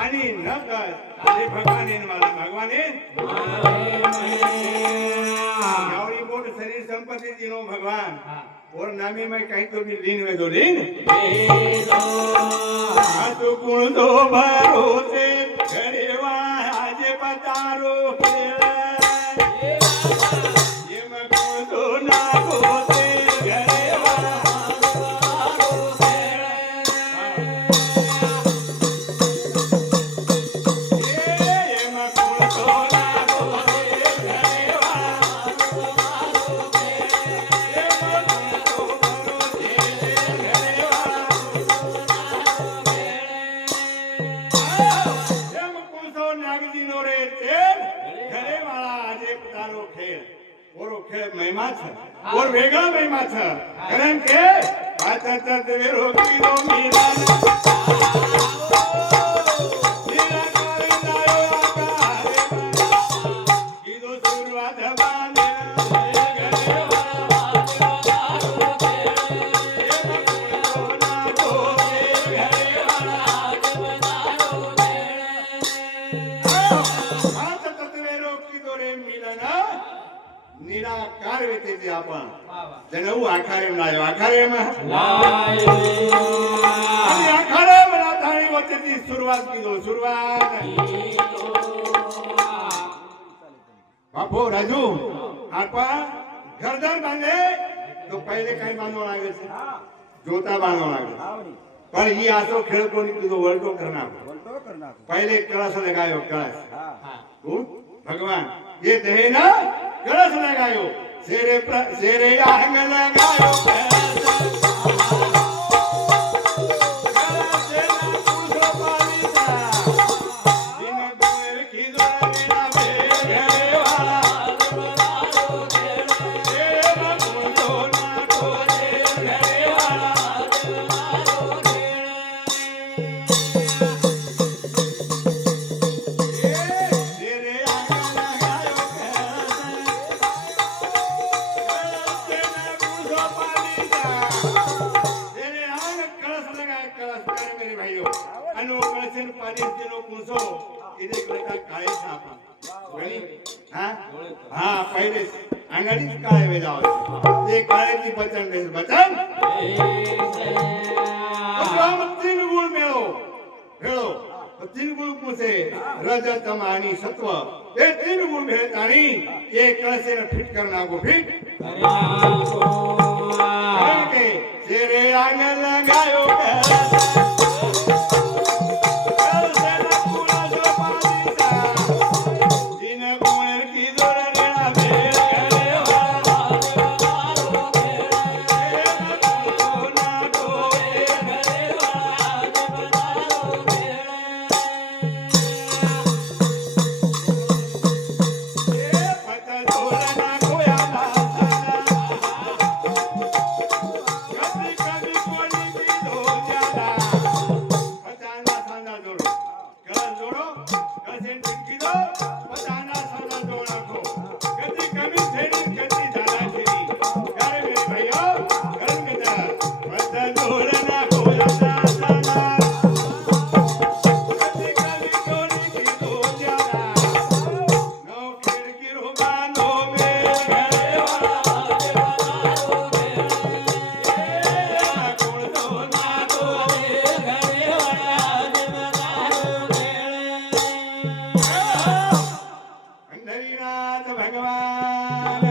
आणि न कर अरे भगवान मला भगवान यावरी बोट शरीर संपत्ति दिनो भगवान और नामे में कहीं तो भी लीन में दो लीन तो गुण दो भरोसे घरेवा आज बतारो ये मैं गुण दो ना होते घरेवा महिमा छ और वेगळा महिमा छ कारण के आता तर रोकी दो मीरा मीरा करे जायो आकारे कीदो सुरुवात बांधे घरे निराकार वेते जे आपण जनऊ आखारे लायो आखारे में लायो आणि आखारे मला थाळी होते ती सुरुवात कीदो सुरुवात बापू राजू आपण घरदार बांधे तो पहिले काय बांधव लागे जोता बांधव लागे पण ही आसो खेळ कोणी तुझो वळतो करणार पहिले कळस लगायो कळस कोण भगवान ये देह ना कलश लगायो शेरे आंग लगायो हाँ पहले अंगड़ी काले में जाओ ये काले की बचन नहीं बचन हम तीन गुण मेलो हेलो तीन गुण मुझे रजत तमानी सत्व ये तीन गुण मेरे तानी ये कैसे न फिट करना को फिट के तेरे आंगन लगायो भगवान